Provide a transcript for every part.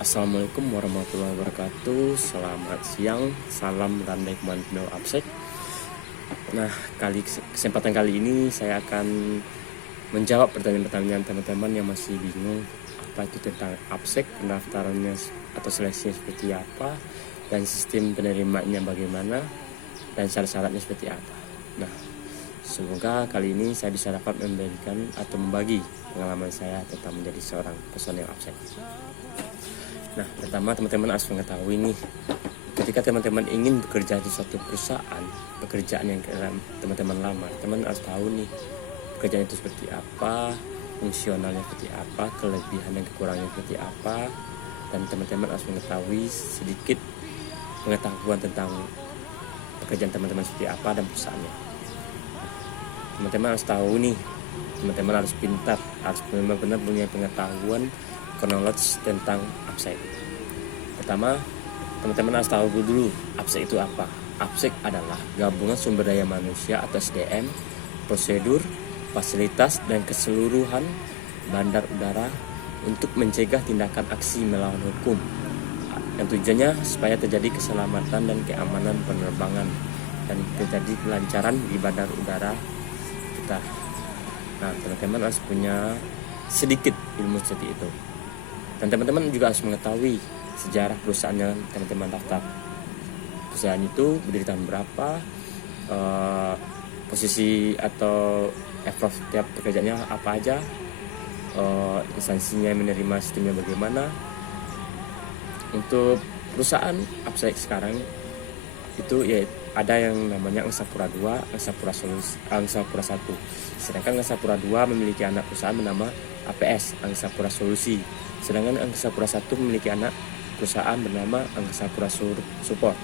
Assalamualaikum warahmatullahi wabarakatuh. Selamat siang, salam Randai Komando Absek. Nah, kesempatan kali ini saya akan menjawab pertanyaan-pertanyaan teman-teman yang masih bingung apa itu tentang Absek, pendaftarannya atau seleksinya seperti apa, dan sistem penerimanya bagaimana, dan syarat-syaratnya seperti apa. Nah, semoga kali ini saya bisa dapat memberikan atau membagi pengalaman saya tentang menjadi seorang personel Absek. Nah, pertama teman-teman harus mengetahui nih, ketika teman-teman ingin bekerja di suatu perusahaan, pekerjaan yang teman-teman lamar, teman harus tahu nih pekerjaan itu seperti apa, fungsionalnya seperti apa, kelebihan dan kekurangannya seperti apa, dan teman-teman harus mengetahui sedikit pengetahuan tentang pekerjaan teman-teman seperti apa dan perusahaannya. Teman-teman harus tahu nih, teman-teman harus pintar, harus benar-benar punya pengetahuan knowledge tentang Absek. Pertama, teman-teman harus tahu dulu Absek itu apa. Absek adalah gabungan sumber daya manusia atau SDM, prosedur, fasilitas, dan keseluruhan bandar udara untuk mencegah tindakan aksi melawan hukum. Yang tujuannya supaya terjadi keselamatan dan keamanan penerbangan dan terjadi kelancaran di bandar udara kita. Nah, teman-teman harus punya sedikit ilmu seperti itu. Dan teman-teman juga harus mengetahui sejarah perusahaannya teman-teman daftar. Perusahaan itu berdiri tahun berapa, posisi atau approve tiap pekerjaannya apa aja, instansinya menerima sistemnya bagaimana. Untuk perusahaan Absek sekarang itu ya ada yang namanya Angkasa 2, Angkasa 1. Sedangkan Angkasa 2 memiliki anak perusahaan bernama APS, Angkasa Solusi. Sedangkan Angkasa 1 memiliki anak perusahaan bernama Angkasa Support.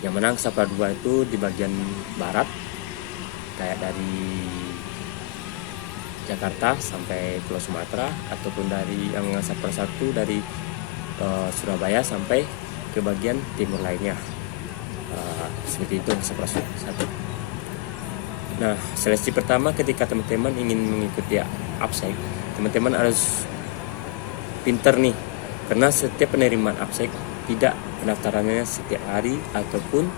Yang mana Angkasa 2 itu di bagian barat, kayak dari Jakarta sampai Pulau Sumatera, ataupun dari Angkasa 1 dari Surabaya sampai ke bagian timur lainnya. Seperti itu Angkasa 1. Nah, seleksi pertama ketika teman-teman ingin mengikuti Absek, teman-teman harus pinter nih, karena setiap penerimaan Absek tidak pendaftarannya setiap hari ataupun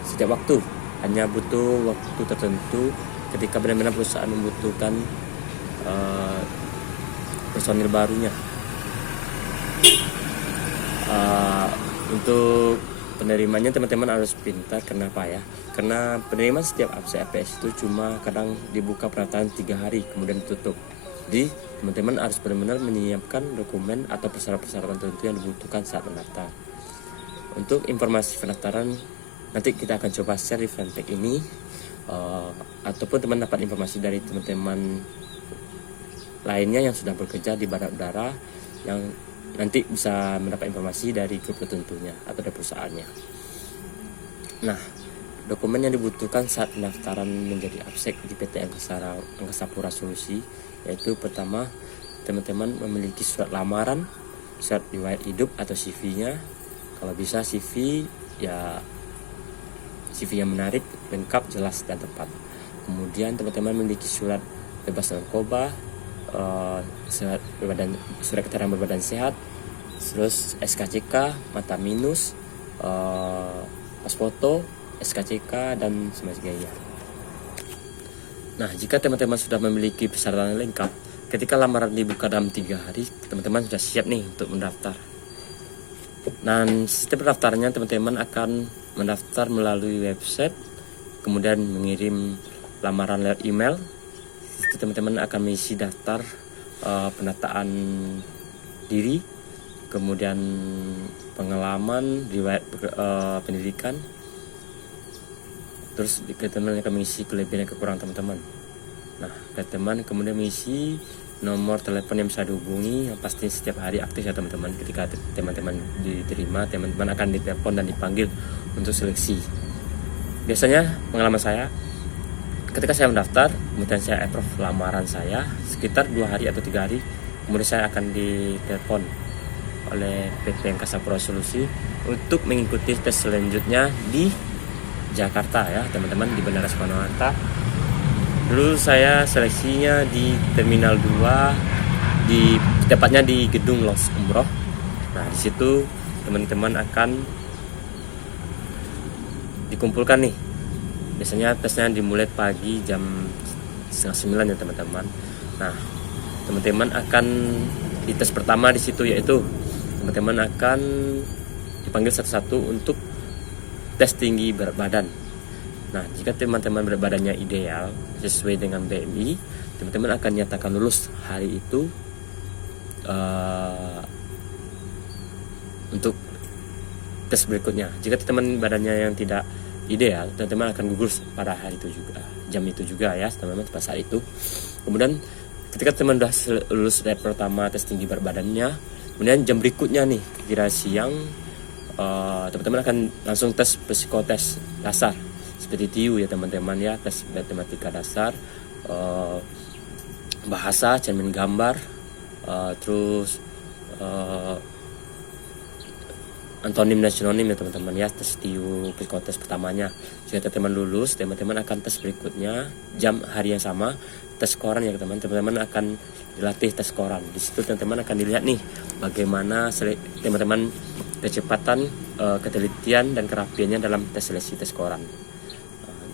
setiap waktu, hanya butuh waktu tertentu ketika benar-benar perusahaan membutuhkan personil barunya. Untuk penerimanya teman-teman harus pintar. Kenapa ya? Karena penerimaan setiap Absek APS itu cuma kadang dibuka pendaftaran 3 hari kemudian ditutup. Jadi teman-teman harus benar-benar menyiapkan dokumen atau persyaratan tertentu yang dibutuhkan saat mendaftar. Untuk informasi pendaftaran nanti kita akan coba share di Fantek ini, ataupun teman dapat informasi dari teman-teman lainnya yang sudah bekerja di bandar udara yang nanti bisa mendapat informasi dari grup tertentunya atau dari perusahaannya. Nah, dokumen yang dibutuhkan saat pendaftaran menjadi Absek di PT Angkasa Solusi, yaitu pertama, teman-teman memiliki surat lamaran, surat riwayat hidup atau CV-nya. Kalau bisa CV yang menarik, lengkap, jelas, dan tepat. Kemudian teman-teman memiliki surat bebas narkoba, surat keterangan berbadan sehat, terus SKCK, mata minus, pas foto, SKCK, dan sebagainya. Nah, jika teman-teman sudah memiliki persyaratan lengkap, ketika lamaran dibuka dalam 3 hari, teman-teman sudah siap nih untuk mendaftar. Dan sistem pendaftarannya, teman-teman akan mendaftar melalui website, kemudian mengirim lamaran lewat email. Teman-teman akan mengisi daftar pendataan diri, kemudian pengalaman, riwayat pendidikan, terus teman-teman akan mengisi kelebihan dan kekurangan teman-teman. Nah, teman-teman kemudian mengisi nomor telepon yang bisa dihubungi, yang pasti setiap hari aktif ya teman-teman. Ketika teman-teman diterima, teman-teman akan ditelepon dan dipanggil untuk seleksi. Biasanya pengalaman saya, ketika saya mendaftar, kemudian saya approve lamaran saya, sekitar 2 hari atau 3 hari, kemudian saya akan ditelepon oleh PT Angkasa Solusi untuk mengikuti tes selanjutnya di Jakarta ya teman-teman, di Bandara Soekarno-Hatta. Dulu saya seleksinya di Terminal 2, tepatnya di gedung Los Umroh. Nah, di situ teman-teman akan dikumpulkan nih. Biasanya tesnya dimulai pagi jam 8:30 ya teman-teman. Nah, teman-teman akan di tes pertama di situ, yaitu teman-teman akan dipanggil satu-satu untuk tes tinggi berat badan. Nah, jika teman-teman berat badannya ideal sesuai dengan BMI, teman-teman akan nyatakan lulus hari itu untuk tes berikutnya. Jika teman badannya yang tidak ideal, teman-teman akan gugur pada hari itu juga, jam itu juga ya teman-teman, pada saat itu. Kemudian ketika teman sudah lulus dari pertama tes tinggi berat badannya, kemudian jam berikutnya nih kira siang, teman-teman akan langsung tes psikotes dasar seperti TIU ya teman-teman ya, tes matematika dasar, bahasa, cermin gambar, terus antonim dan sinonim ya teman-teman ya, tes TIU psikotes pertamanya. Jika teman-teman lulus, teman-teman akan tes berikutnya jam hari yang sama, tes koran ya teman-teman akan dilatih tes koran. Di situ teman-teman akan dilihat nih bagaimana teman-teman kecepatan, ketelitian dan kerapiannya dalam tes seleksi tes koran.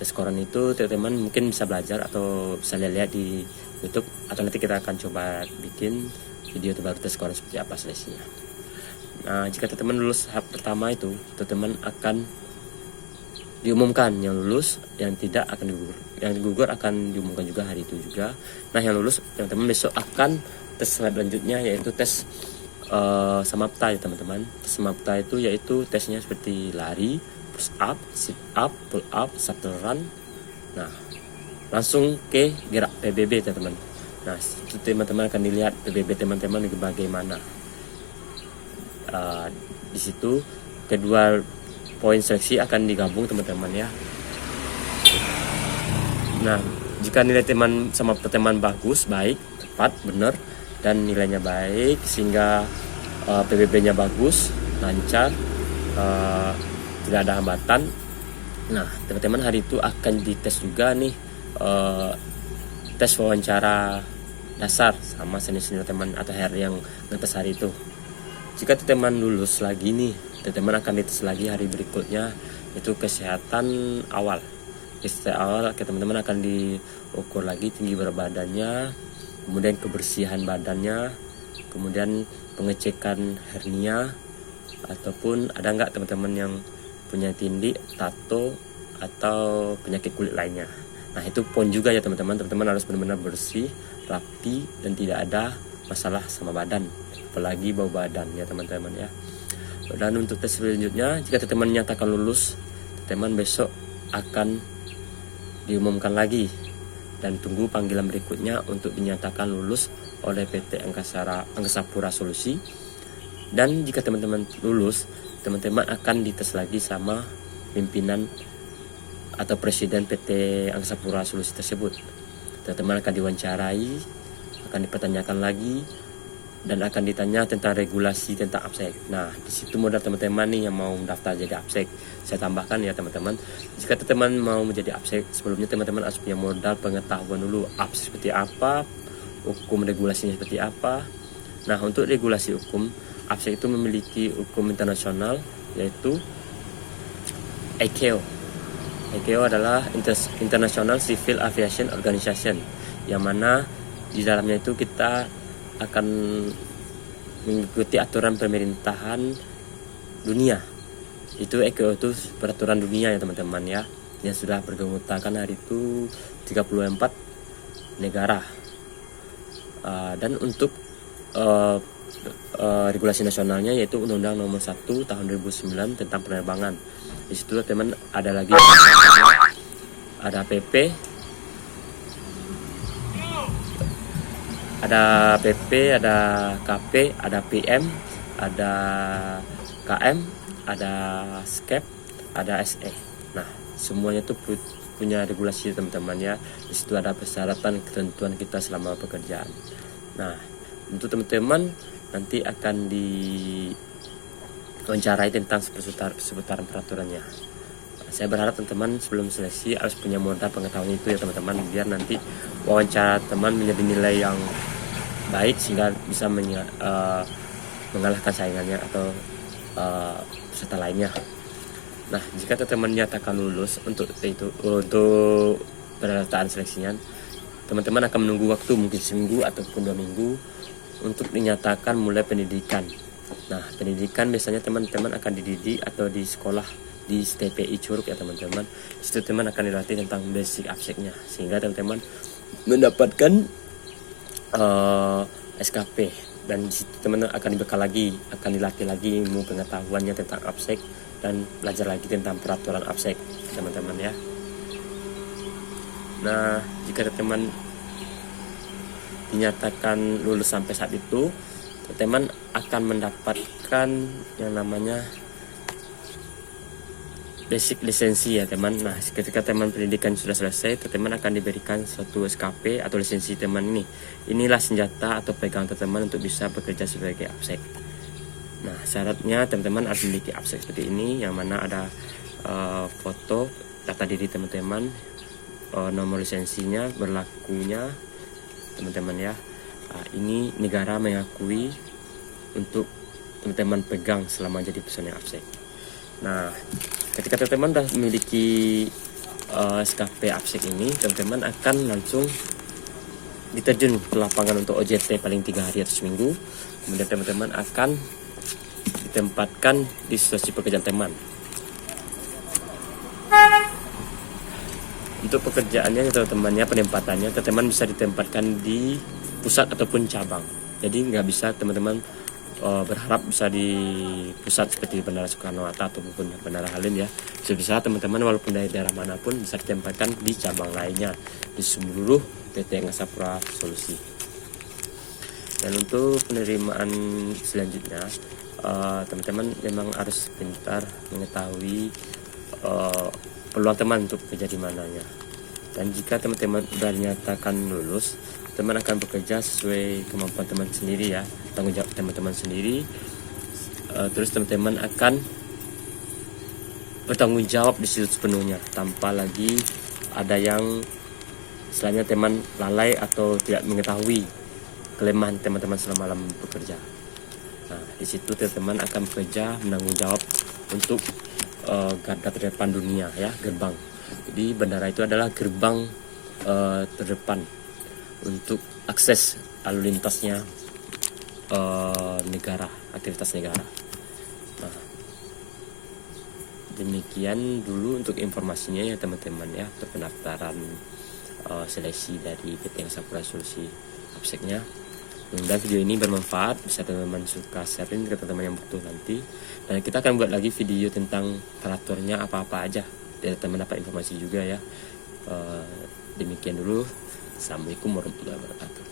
Tes koran itu teman-teman mungkin bisa belajar atau bisa lihat di YouTube, atau nanti kita akan coba bikin video terbaru tes koran seperti apa seleksinya. Nah, jika teman-teman lulus tahap pertama itu, teman-teman akan diumumkan yang lulus, yang tidak akan digugur. Yang gugur akan diumumkan juga hari itu juga. Nah, yang lulus teman-teman besok akan tes selanjutnya, yaitu tes samapta ya teman-teman. Tes samapta itu yaitu tesnya seperti lari, push up, sit up, pull up, shuttle run. Nah, langsung ke gerak PBB teman-teman. Nah, itu teman-teman akan dilihat PBB teman-teman bagaimana. Di situ kedua poin seleksi akan digabung teman-teman ya. Nah, jika nilai teman sama teman bagus, baik, tepat, benar, dan nilainya baik sehingga PBB-nya bagus, lancar, tidak ada hambatan. Nah, teman-teman hari itu akan dites juga nih, tes wawancara dasar sama senior-senior teman atau hari yang ngetes hari itu. Jika teman lulus lagi nih, teman akan dites lagi hari berikutnya, itu kesehatan awal. Kesehatan awal teman-teman akan diukur lagi tinggi berat badannya, kemudian kebersihan badannya, kemudian pengecekan hernia, ataupun ada nggak teman-teman yang punya tindik, tato, atau penyakit kulit lainnya. Nah, itu poin juga ya teman-teman. Teman-teman harus benar-benar bersih, rapi, dan tidak ada masalah sama badan, apalagi bau badan ya teman-teman ya. Dan untuk tes selanjutnya, jika teman nyatakan lulus, teman besok akan diumumkan lagi dan tunggu panggilan berikutnya untuk dinyatakan lulus oleh PT Angkasa Pura Solusi. Dan jika teman-teman lulus, teman-teman akan dites lagi sama pimpinan atau presiden PT Angkasa Pura Solusi tersebut. Teman-teman akan diwawancarai, akan dipertanyakan lagi, dan akan ditanya tentang regulasi tentang APSEK. Nah, di situ modal teman-teman nih yang mau daftar jadi APSEK. Saya tambahkan ya teman-teman, jika teman-teman mau menjadi APSEK, sebelumnya teman-teman harus punya modal pengetahuan dulu APSEK seperti apa, hukum regulasinya seperti apa. Nah, untuk regulasi hukum, APSEK itu memiliki hukum internasional, yaitu ICAO. ICAO adalah International Civil Aviation Organization, yang mana di dalamnya itu kita akan mengikuti aturan pemerintahan dunia. Itu ICAO itu peraturan dunia ya teman-teman ya, yang sudah berkeutakan hari itu 34 negara. Dan untuk regulasi nasionalnya yaitu Undang-Undang Nomor 1 Tahun 2009 tentang penerbangan. Di situ teman ada lagi ada PP, ada KP, ada PM, ada KM, ada SKEP, ada SE. Nah, semuanya itu punya regulasi teman-teman ya. Di situ ada persyaratan ketentuan kita selama pekerjaan. Nah, untuk teman-teman nanti akan diwawancarai tentang seputaran peraturannya. Saya berharap teman-teman sebelum seleksi harus punya modal pengetahuan itu ya teman-teman, biar nanti wawancara teman menjadi nilai yang baik sehingga bisa mengalahkan saingannya atau peserta lainnya. Nah, jika teman-teman nyatakan lulus untuk pendataan seleksinya, teman-teman akan menunggu waktu mungkin seminggu ataupun 2 minggu untuk dinyatakan mulai pendidikan. Nah, pendidikan biasanya teman-teman akan dididik atau di sekolah di TPI Curug ya teman-teman. Di situ teman akan dilatih tentang basic abseknya sehingga teman-teman mendapatkan SKP, dan di situ teman akan dibekal lagi, akan dilatih lagi ilmu pengetahuannya tentang absek dan belajar lagi tentang peraturan absek teman-teman ya. Nah, jika teman dinyatakan lulus sampai saat itu, teman akan mendapatkan yang namanya basic lisensi ya teman. Nah, ketika teman pendidikan sudah selesai, teman akan diberikan suatu SKP atau lisensi teman ini. Inilah senjata atau pegangan teman untuk bisa bekerja sebagai absek. Nah, syaratnya teman-teman harus memiliki absek seperti ini, yang mana ada foto data diri teman-teman, nomor lisensinya, berlakunya teman-teman ya. Ini negara mengakui untuk teman-teman pegang selama jadi personel absek. Nah, ketika teman-teman sudah memiliki SKP absek ini, teman-teman akan langsung diterjun ke lapangan untuk OJT paling 3 hari atau seminggu. Kemudian teman-teman akan ditempatkan di situasi pekerjaan teman. Untuk pekerjaannya teman-temannya, penempatannya teman-teman bisa ditempatkan di pusat ataupun cabang. Jadi nggak bisa teman-teman berharap bisa di pusat seperti Bandara Soekarno-Hatta ataupun Bandara Halim ya. Bisa teman-teman walaupun dari daerah manapun bisa ditempatkan di cabang lainnya di seluruh PT Angkasa Pura Solusi. Dan untuk penerimaan selanjutnya, teman-teman memang harus pintar mengetahui peluang teman untuk kerja di mananya. Dan jika teman-teman sudah dinyatakan lulus, teman akan bekerja sesuai kemampuan teman sendiri ya, tanggung jawab teman-teman sendiri. Terus teman-teman akan bertanggung jawab di situ sepenuhnya, tanpa lagi ada yang istilahnya teman lalai atau tidak mengetahui kelemahan teman-teman selama malam bekerja. Nah, di situ teman-teman akan bekerja menanggung jawab untuk garda terdepan dunia ya, gerbang. Jadi bandara itu adalah gerbang terdepan untuk akses lalu lintasnya negara, aktivitas negara. Nah, demikian dulu untuk informasinya ya teman-teman ya, untuk pendaftaran seleksi dari PT Angkasa Pura Solusi abseknya. Mudah-mudahan video ini bermanfaat, bisa teman-teman suka sharing ke teman-teman yang butuh nanti. Dan kita akan buat lagi video tentang peraturannya apa-apa aja, biar teman dapat informasi juga ya. Demikian dulu. Assalamualaikum warahmatullahi wabarakatuh.